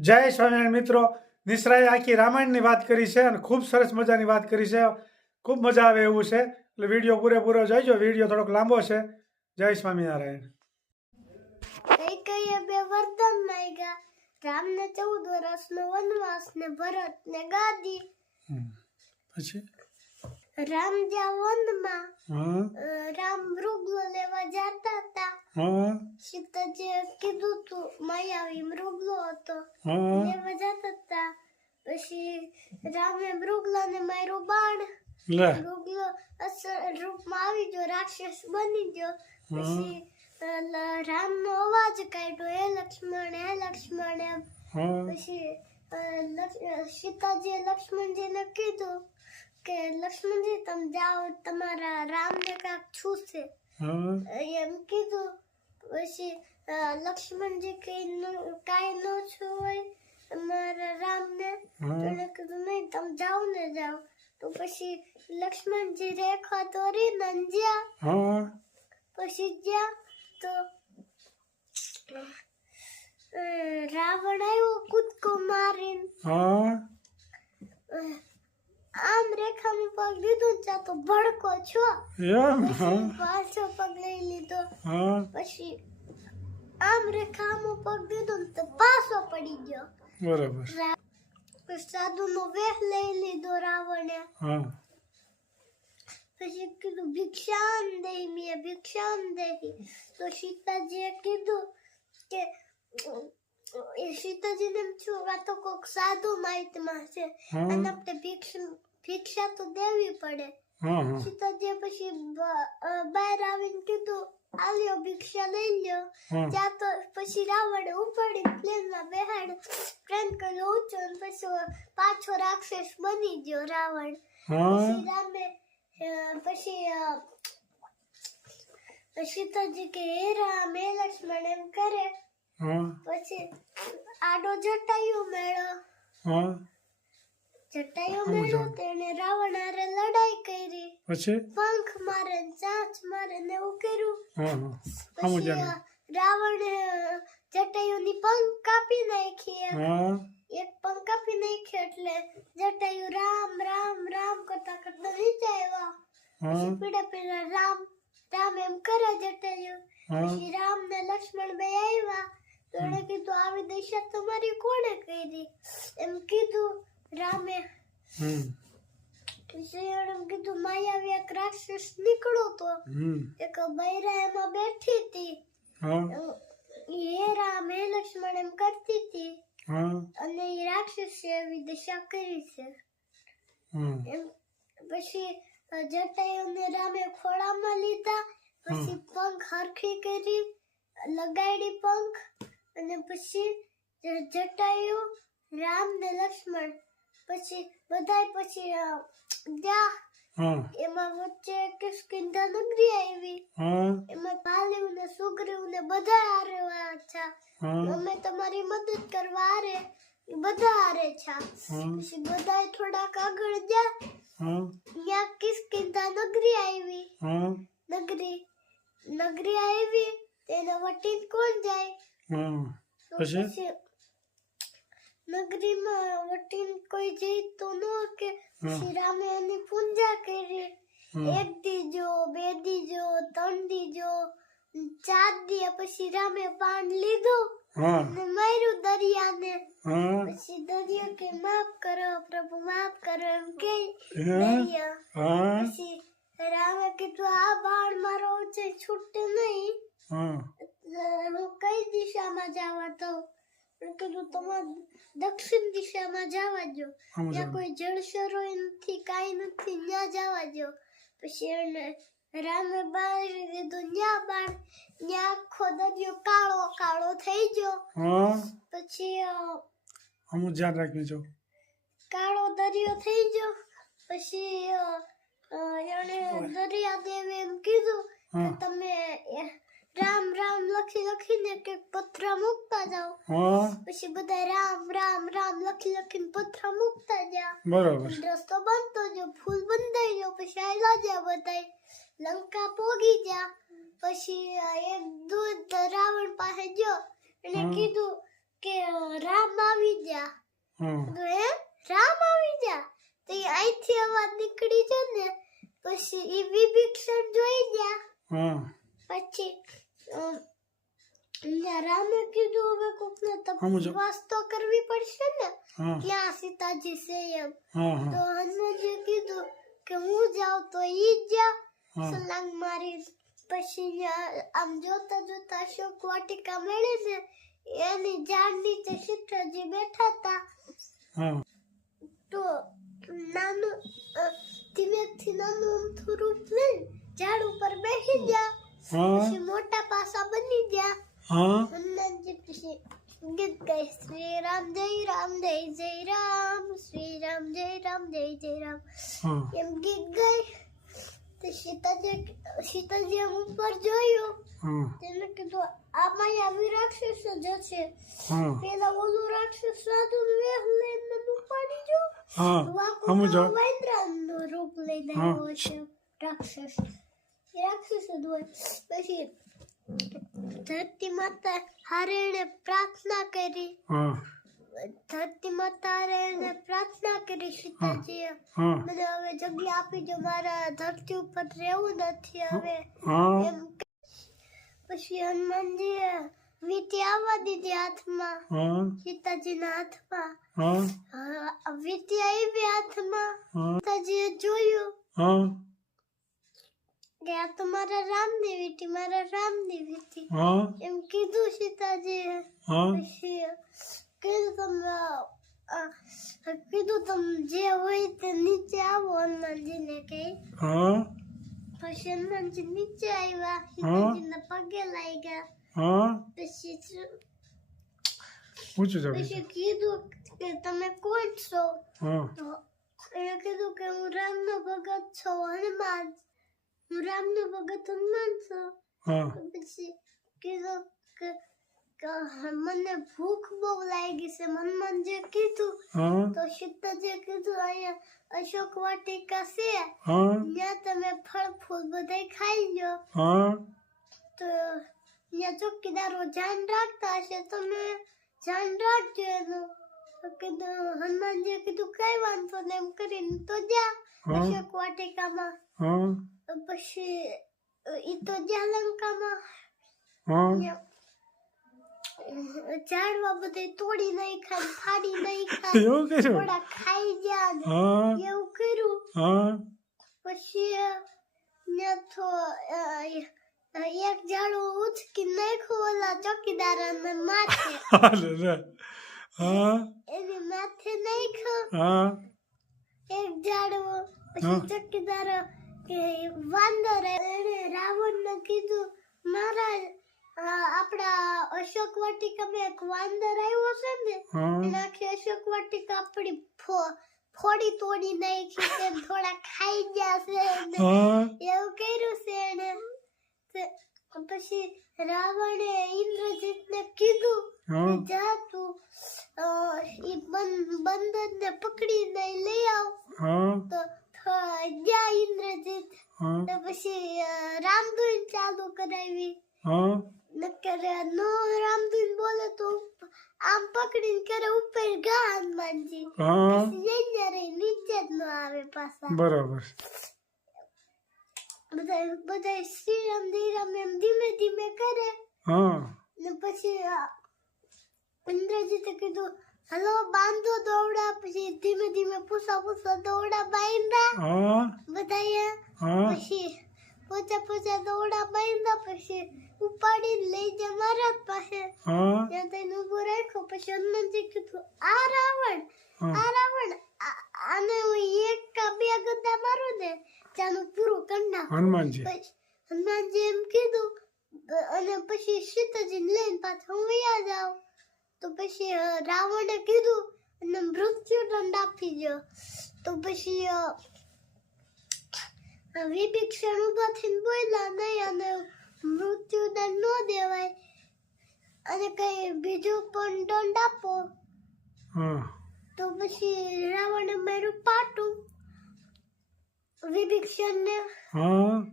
જય સ્વામિનારાયણ મિત્રો. નિશ્રાએ આખી રામાયણની વાત કરી છે અને ખૂબ સરસ મજાની વાત કરી છે. ખૂબ મજા આવે એવું છે. એટલે વીડિયો પૂરેપૂરો જોઈજો વીડિયો થોડોક લાંબો છે. જય સ્વામિનારાયણ. કૈકેયીએ બે વરદાન માંગ્યા રામને ચૌદ વર્ષનો વનવાસ ને ભરત ને ગાદી. પછી? રામ જ્યાં વનમાં રામ મૃગલો લેવા જતા હતા સીતાજી સીતાજીએ કીધું તું માયાવી મૃગલો હતો. લેવા જતા હતા પછી રામે મૃગલાને માર્યું બાણ. મૃગલો અસર રૂપમાં આવી ગયો રાક્ષસ બની ગયો. પછી રામ નો રામનો અવાજ કાઢ્યો હે લક્ષ્મણ હે લક્ષ્મણ એમ. પછી સીતાજીએ લક્ષ્મણજીને કીધું કે લક્ષ્મણજી તમે જાઓ તમારા રામને કાક છૂશે. એમ કીધું. પછી લક્ષ્મણજી કઈ કાંઈ ન છું હોય અમારા રામને. એને કીધું નહીં તમે જાઓ ને જાઓ. તો પછી લક્ષ્મણજી રેખા તોરી નંજ્યા પછી જ્યાં તો રાવણ આવ્યો કૂદકો મારીને. આમ રેખામાં પગ દીધું ને તો ભડકો છો. એમ? પછી પગ લઈ લીધો. હા. પછી આમ રેખામાં પગ દીધો તો પાછો પડી ગયો. બરાબર. સાધુ નો વેહ લઈ લીધો રાવણે. હા. પછી કીધું ભિક્ષાન દઈ મેં ભિક્ષાન દઈ તો સીતાજીએ કીધું કે એ સીતાજીને એમ છું આ તો કોક સાધુ માહિતમાં છે. અને આપણે ભિક્ષા ભિક્ષા તો દેવી પડે. હા પછી બહાર આવીને કીધું આલ્યો ભિક્ષા લઈ લ્યો. ત્યાં તો પછી રાવણે ઉપાડી પ્લેનમાં બેહાડ પ્રેમ કર્યો ઊંચો અને પછી પાછો રાક્ષસ બની ગયો રાવણ. પછી રામે પછી સીતાજી કે હે રામ હે લક્ષ્મણ એમ કરે. પછી આડો જટાયુ મેળો. હા. જટાયુ મેળો તેને રાવણ હારે લડાઈ કરી. પછી? પંખ મારે ચાંચ મારે ને એવું કર્યું. હા હા. સમજ રાવણ જટાયુની પંખ કાપી નાખી હા. એક પંખ કાપી નાખ્યો એટલે જટાયુ રામ રામ રામ કરતા કરતા નીચે આવ્યા. હા. પીડા પીડા રામ રામ એમ કરે જટાયુ પછી રામ ને લક્ષ્મણ બે આવ્યા. તો એને કીધું આવી દિશા તમારી કોણે કરી? એમ કીધું રામે હમ. એમ કીધું માયાવી એક રાક્ષસ નીકળો તો. એક બૈરા એમાં બેઠી હતી. હે. રામ એ લક્ષ્મણ એમ કરતી હતી. હા. અને એ રાક્ષસ એવી દશા કરી છે. હા. એમ પછી જટાયુને રામે ખોળામાં લીધા. પછી પંખ હરખી કરી લગાડી પંખ. અને પછી જટાયુ રામ ને લક્ષ્મણ પછી બધાય પછી ગયા એમાં વચ્ચે કિષ્કિંધા નગરી આવી. એમાં પાલેવ ને સુગ્રીવ ને બધા હારે હતા અમે તમારી મદદ કરવા હારે બધા હારે છા. પછી બધાય થોડાક આગળ ગયા ત્યાં કિસ્કિંધા નગરી આવી. નગરી નગરી આવી તેના વટીને કોણ જાય? પછી? નગરીમાં વટીને કોઈ જઈ તો ન કે પછી રામે એની પૂજા કરી. એક દીજો બે દીજો ત્રણ દીજો ચાર દી પછી રામે પાન લીધું અને માર્યું દરિયાને. પછી દરિયો કે માફ કરો પ્રભુ માફ કરો એમ કે? દરિયો. પછી રામે કીધું આ બાણ મારો છે છૂટે નહીં. હા. કઈ દિશામાં જવા તો? કીધું તમારે દક્ષિણ દિશામાં જવા દો ત્યાં કોઈ જળસરો નથી કાંઈ નથી ત્યાં જવા દો પછી એને રામે બાળી દીધું ન્યા બાર. ન્યા આખો દરિયો કાળો કાળો થઈ ગયો. પછી અમુક ધ્યાન રાખજો. કાળો દરિયો થઈ ગયો. પછી એણે દરિયા દેવે એમ કીધું કે તમે રામ રામ લખી લખીને કે પત્ર મૂકતા જાઓ. હા. પછી બધા રામ રામ રામ લખી લખીને પથરા મૂકતા ગયા બરાબર. રસ્તો બનતો જો ફૂલ બંધાઈ ગયો પછી આયલા ગયા બધાય. લંકા પોગી ગયા પછી એક દૂધ રાવણ પાસે ગયો. હા. કીધું કે રામ આવી હા. તો એ રામ આવી જા? તો એ અહીંથી અવાજ નીકળી ગયો ને પછી એ વિભીક્ષણ જોઈ ગયા. હા. પછી રામે કીધું હવે કોકને. તપાસ તો કરવી પડશે ને ક્યાં સીતાજી છે એમ. તો હનુમાનજી કીધું કે હું જાઉં તો ઈ જ જા. સલાંગ મારી પછી આમ જોતા જોતા અશોક વાટિકા મળે છે એની ઝાડ નીચે સીતાજી બેઠા હતા. તો નાનું ધીમે થી નાનું અમથું રૂપ લઈ ઝાડ ઉપર બેસી ગયા. પછી મોટા હા ગીત ગાય શ્રી રામ જય રામ જય જય રામ શ્રી રામ જય રામ જય જય રામ એમ ગીત ગાય તો સીતાજી સીતાજી ઉપર જોયું તેને કીધું આમાં આવી રાક્ષસ જ છે પેલા ઓલું રાક્ષસ સાધુ વેહ લઈને ઉપાડી જો હા વાંકું સમજો તો વાંદરાનું રૂપ લઈને. આવ્યો છે રાક્ષસ રાક્ષસ જ હોય પછી ધરતી માતા હારે એને પ્રાર્થના કરી. હા. ધરતી માતા એણે પ્રાર્થના કરી સીતાજી મને હવે જગ્યા આપી જો મારા ધરતી ઉપર રહેવું નથી હવે. એમ પછી હનુમાનજી વીંટી આવવા દીધી હાથમાં. સીતાજીના હાથમાં. વીંટી આવી હાથમાં. સીતાજીએ જોયું. કે આ તો મારા રામની વીંટી મારા રામની વીંટી હા? એમ કીધું સીતાજી. હા? કીધું તમે કીધું તમે જે હોય તે નીચે આવો હનુમાનજીને હા? પછી હનુમાનજી નીચે આવ્યા સીતાજીના પગે લાગ્યા. હા? પછી પૂછું કીધું કે તમે કોણ છો? હા. તો એને કીધું કે હું રામનો ભગત છું હનુમાન હું રામનો ભગત હનુમાન છું હા પછી કીધું કે મને ભૂખ બહુ લાગી છે હનુમાનજીએ કીધું હા તો સીતાજીએ કીધું અહીંયા અશોક વાટિકા છે ત્યાં તમે ફળ ફૂલ બધાય ખાઈ લો તો ત્યાં ચોકીદારો ધ્યાન રાખતા હશે તમે ધ્યાન રાખજો એનું કીધું હનુમાનજી કીધું કઈ વાંધો ને એમ કરીને તો જા. અશોક વાટિકામાં પછી ઈ તો જ્યાં લંકામાં હા ઝાડવા બધે તોડી નાખ્યા ફાડી નાખ્યા એવું કર્યું? થોડા ખાઈ ગયા ને હા. એવું કર્યું. હા. પછી ને તો એક ઝાડું ઉચકી નાખ્યો ઓલા ચોકીદારાને માથે. હાલે રે હા. એની માથે નાખ્યું. હા. એક ઝાડવું હા. પછી ચોકીદાર કે વાંદર એને રાવણને કીધું મહારાજ આપણા અશોક વાટિકામાં એક વાંદર આવ્યો છે ને હા. આખી અશોક વાટિકા આપણી ફોડી તોડી નાખી છે થોડા ખાઈ ગયા છે એવું કર્યું છે એને. પછી રાવણે ઇન્દ્રજીતને કીધું જા તું અ, ઈ બં- પકડીને લઈ આવ. તો ગયા ઇન્દ્રજીત તો પછી રામધૂન ચાલુ કરાવી હા નકર નો રામધૂન બોલે તો આમ પકડીને કરે ઉપર ગા હનુમાનજી હા જઈને રહી નીચે જ ન આવે પાછા બરાબર બધા બધા શ્રીરામ ધીરામ એમ ધીમે ધીમે કરે હા ને પછી ઇન્દ્રજીતે કીધું હલો બાંધો દોડા પછી ધીમે ધીમે પૂસા પૂસા દોડા બાંધ્યા હા. બધાએ હા. પછી પોચા પોચા દોડા બાંધ્યા પછી ઉપાડીને લઈ જ મારા પાસે. હા. ત્યાં થઈને ઊભો રાખ્યો પછી હનુમાનજી કીધું આ રાવણ આ રાવણ આને હું એક કા બે ગદ્દા મારું ને ત્યાંનું પૂરું કરી નાખું. હનુમાનજી. હનુમાનજી એમ કીધું અને પછી સીતાજી લઈને પાછા હું વયા જાઉં. તો પછી રાવણે કીધું અને મૃત્યુદંડ આપી ગયો તો પછી વિભીક્ષણ ઊભા થઈને બોલ્યા નહીં અને મૃત્યુદંડ ન દેવાય. અને કઈ બીજું પણ દંડ આપો. તો પછી રાવણે મારું પાટું. વિભીક્ષણને માર્યો.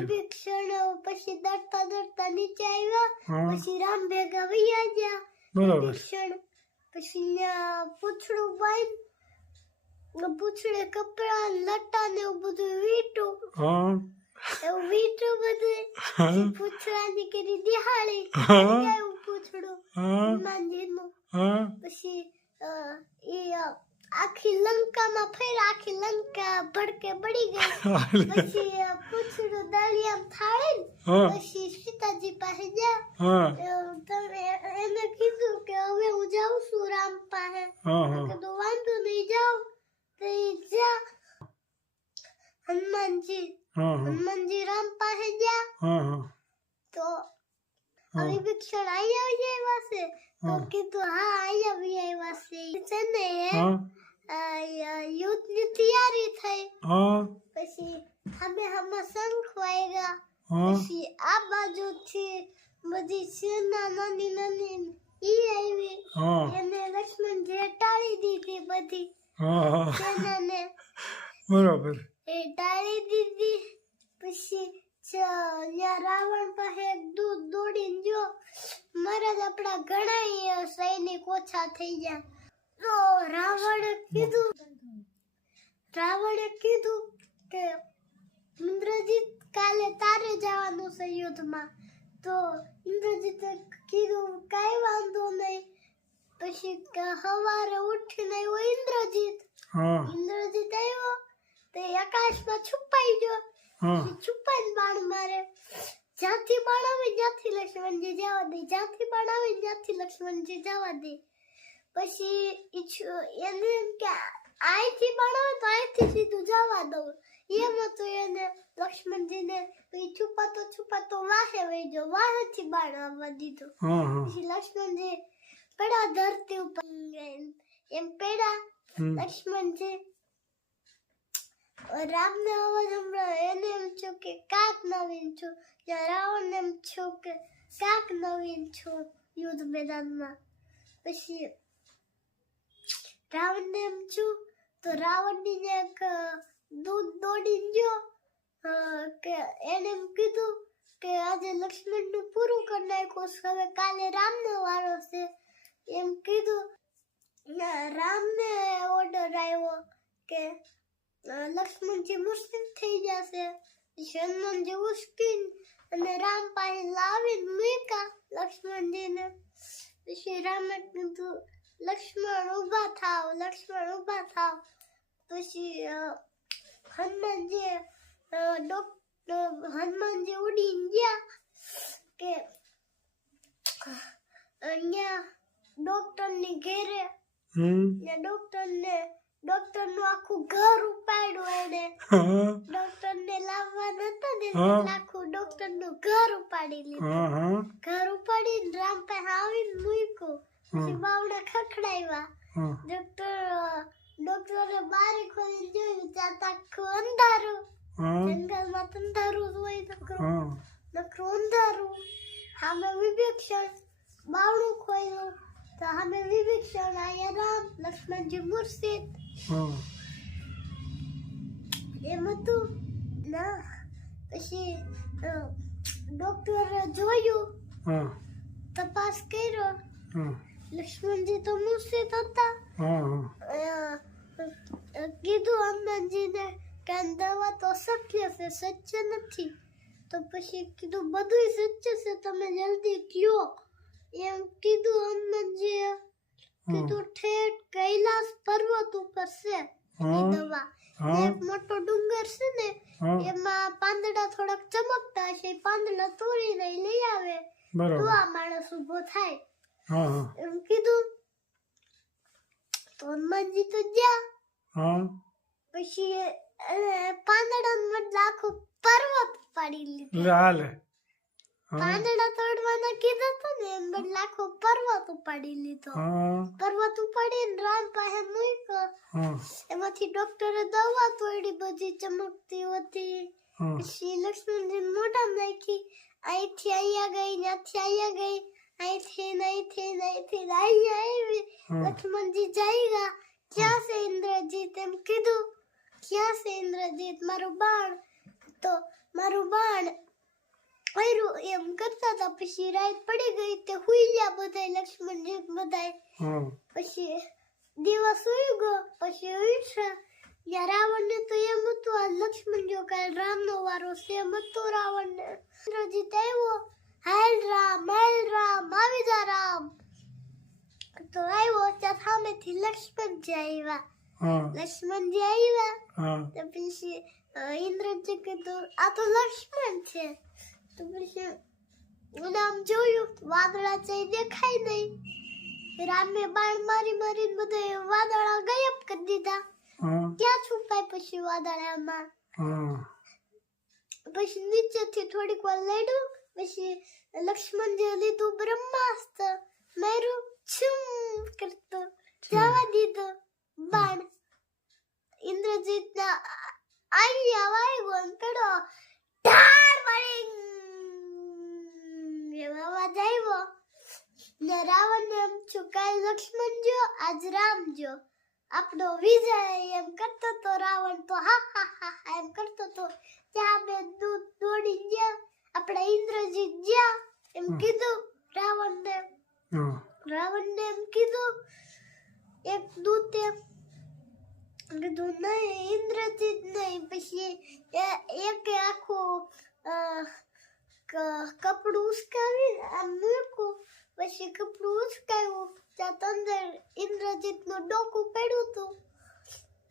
વિભીક્ષણ પછી દરતા દરતા નીચે આવ્યા. પછી રામ ભેગા વૈયા ગયા. બરાબર. પછી પૂંછડું કપડા લટા ને એવું બધું વીટું. હા. એવું વીટું બધું. કરી દિહાળી. એવું પૂંછડું. હનુમાનજીનું પછી અ, આખી લંકામાં ફેર આખી લંકા ભડકે પડી ગઈ. પછી પૂંછડું દળિયામ થાળી પછી સીતાજી પાસે ગયા હા અ, તમે એને કીધું કે હવે હું જાઉં છું રામ પાસે હા હા કીધું વાંધો નહીં જાઓ તો હનુમાનજી હનુમાનજી રામ પાસે ગયા. તો હા. ભિક્ષણ આઈ આવી આવ્યા છે. તો કીધું હા આઈ આવી આવ્યા છે. છે ને યુદ્ધ યુદ્ધની તૈયારી થઈ. પછી અમે હમણાં શંખ વાગ્યા પછી આ બાજુથી બધી સેના નાની નાની ઈ આવી. એને લક્ષ્મણજી ટાળી દીધી બધી. હા હા. સેનાને એ ટાળી દીધી પછી રાવણ પાસે દૂધ દોડીને જો મહારાજ આપણા ઘણા સૈનિક ઓછા થઈ ગયા. તો રાવણે કીધું રાવણે કીધું કે ઇન્દ્રજીત કાલે તારે જવાનું છે યુદ્ધમાં. તો ઇન્દ્રજીતે કીધું કાંઈ વાંધો નહીં. પછી સવારે ઉઠીને આવ્યો ઇન્દ્રજીત. ઇન્દ્રજીત આવ્યો તે આકાશમાં છુપાઈ ગયો. છુપાઈને બાણ મારે. જ્યાંથી બાણ આવે જ્યાંથી લક્ષ્મણજી જવા દે. જ્યાંથી બાણ આવે જ્યાંથી લક્ષ્મણજી જવા દે. પછી એને એમ કે અહીંથી બાણ આવે તો અહીંથી સીધું જવા દઉં. એમ હતું એને લક્ષ્મણજીને. પછી છુપાતો છુપાતો વાહે વહી ગયો. વાહેથી બાણ આવવા દીધું. પછી લક્ષ્મણજી પેડા ધરતી ઉપર એમ પેડા હમ. લક્ષ્મણજી રામને અવાજ હમણાં એને એમ છું કે કાક નવીન છું ત્યાં રાવણને એમ છું કે કાક નવીન છું યુદ્ધ મેદાનમાં પછી રાવણને એમ છું તો રાવણની જે એક દૂધ દોડી ગયો કે એને એમ કીધું કે આજે લક્ષ્મણનું પૂરું કરી નાખ્યું છે, હવે કાલે રામનો વારો છે એમ કીધું રામને ઓર્ડર આવ્યો કે લક્ષ્મણજી મુસ્લિમ થઈ જશે. હનુમાનજી ઉશ્કીન અને રામ પાસે લાવીને મૂક્યા લક્ષ્મણજીને. પછી રામે કીધું, લક્ષ્મણ ઊભા થાવ, લક્ષ્મણ ઊભા થાવ. પછી હનુમાનજી હનુમાનજી ઉડીને ગયા કે અહીંયા ડોક્ટરની ઘેરે. હમ. ને ડોક્ટરને ડોક્ટરનું આખું ઘર ઉપાડ્યું એને ડોક્ટર ડોક્ટરને લાવવા નતા ને આખું ડોક્ટર ડોક્ટરનું ઘર ઉપાડી લીધું. ઘર ઉપાડીને રામ પાસે આવીને મૂક્યું. પછી. બાવડા ખખડાવ્યા. ડોક્ટર ડોક્ટરે બારી ખોલીને જોયું ત્યાં આખું અંધારું. જંગલમાં તો અંધારું હોય નકરું. નકરું અંધારું. સામે વિભીક્ષણ. બાવણું ખોલ્યું સામે વિભીક્ષણ અહીંયા રામ લક્ષ્મણજી મુર્શિદ. હા એમ ના પછી ડોક્ટરે જોયું તપાસ કર્યો. લક્ષ્મણજી તો મુર્શિદ હતા. કીધું હનુમાનજીને કે દવા તો સત્ય છે સત્ય નથી. તો પછી કીધું બધું સત્ય છે તમે જલ્દી કયો. એમ કીધું હનુમાનજીએ કીધું ઠેઠ કૈલાસ પર્વત ઉપર છે દવા. એક મોટો ડુંગર છે ને એમાં પાંદડા થોડાક ચમકતા છે પાંદડા તોડીને લઈ આવે. તો આ માણસ ઊભો થાય. એમ કીધું તો હનુમાનજી તો ગયા. હા. પછી પાંદડા મતલબ આખો પર્વત પાડી લીધો. હાલે. પાંદડા તોડવાના કીધું હતું ને એમ બદલે આખો પર્વત ઉપાડી લીધો. પર્વત ઉપાડીને રામ પાસે મૂક્યો. એમાંથી ડોક્ટરે દવા તોડી બધી ચમકતી હતી. પછી લક્ષ્મણજી મોઢા નાખી અહીંથી અહીંયા ગઈ ત્યાંથી અહીંયા ગઈ અહીંથી અહીંથી અહીંથી અહીંયા આવી. લક્ષ્મણજી જઈ ગયા ક્યાં છે ઇન્દ્રજીત? એમ કીધું. ક્યાં છે ઇન્દ્રજીત? મારું બાણ. તો મારું બાણ કર્યું એમ કરતા હતા. પછી રાત પડી ગઈ તે હુઈ ગયા બધાય લક્ષ્મણજી બધાય. હા. પછી દિવસ સુઈ ગયો પછી ઉઠ્યા ત્યાં રાવણને તો એમ હતું આ લક્ષ્મણ જો કાલ રામનો વારો છે એમ હતું રાવણને. ઇન્દ્રજીત આવ્યો હાલ રામ હાલ રામ આવી જા રામ. તો આવ્યો ત્યાં સામેથી લક્ષ્મણજી આવ્યા. લક્ષ્મણજી આવ્યા તો પછી ઇન્દ્રજી કીધું આ તો લક્ષ્મણ છે. તો પછી અને આમ જોયું? વાદળા છે દેખાય નહીં. રામે બાણ મારી મારીને બધા વાદળા ગાયબ કરી દીધા. ક્યાં છુપાય પછી વાદળામાં? પછી નીચેથી થોડીક વાર લડ્યું પછી લક્ષ્મણજી લીધું બ્રહ્માસ્ત્ર માર્યું છુમ કરતો જવા દીધો બાણ. ઇન્દ્રજીતના આઈયા વાગ્યો અને પેડો ઢાળ વળી એવો અવાજ આવ્યો ને રાવણને એમ છું કાલ લક્ષ્મણ જો આજ રામ જો. આપણો વિજય એમ કરતો તો રાવણ તો હા હા હા એમ કરતો તો ત્યાં બે દૂધ દોડી ગયા આપણા ઇન્દ્રજીત ગયા. એમ. કીધું રાવણને. હા રાવણને એમ કીધું એક દૂતે કીધું નહીં ઇન્દ્રજીત નહીં પછી એકે આખું કપડું ઉસકાવી મૂક્યું પછી કપડું ઉસકાયું ત્યાં તંદર અંદર ઇન્દ્રજીતનું ડોકું પડ્યું હતું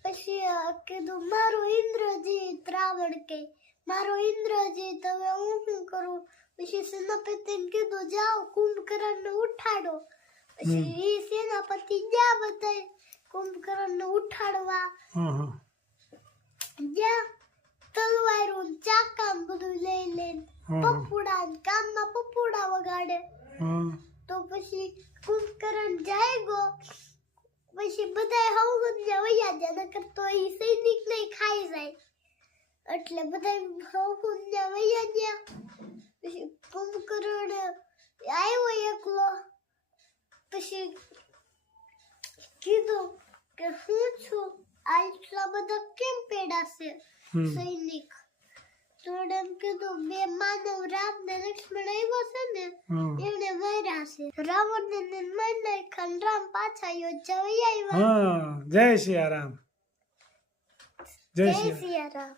પછી કીધું મારો ઇન્દ્રજીત રાવણ કે મારો ઇન્દ્રજીત હવે હું શું કરું પછી સેનાપતિને કીધું જાઓ કુંભકર્ણને ઉઠાડો પછી એ સેનાપતિ ગયા બધા કુંભકર્ણને ઉઠાડવા જ્યાં તલવારું ચાકામ ચાકા બધું લઈ લઈને. પપુડા ગામમાં પપુડા વગાડે. તો પછી કુંભકરણ જાય ગો પછી બધાય હવગું વૈયા જાય નકર તો એ સૈનિક નહીં ખાઈ જાય. એટલે બધાય હવગું વૈયા ગયા. પછી કુંભકરણ આવ્યો એકલો. પછી કીધું કે હું છું. આટલા બધા કેમ પેડા છે સૈનિક? તો એણે એમ કીધું બે માનવ રામ ને લક્ષ્મણ આવ્યો છે ને એને માર્યા છે. રાવણ ને મારી નાખ્યા ને રામ પાછા વહી આવ્યા. જય સિયા રામ. જય સિયા રામ.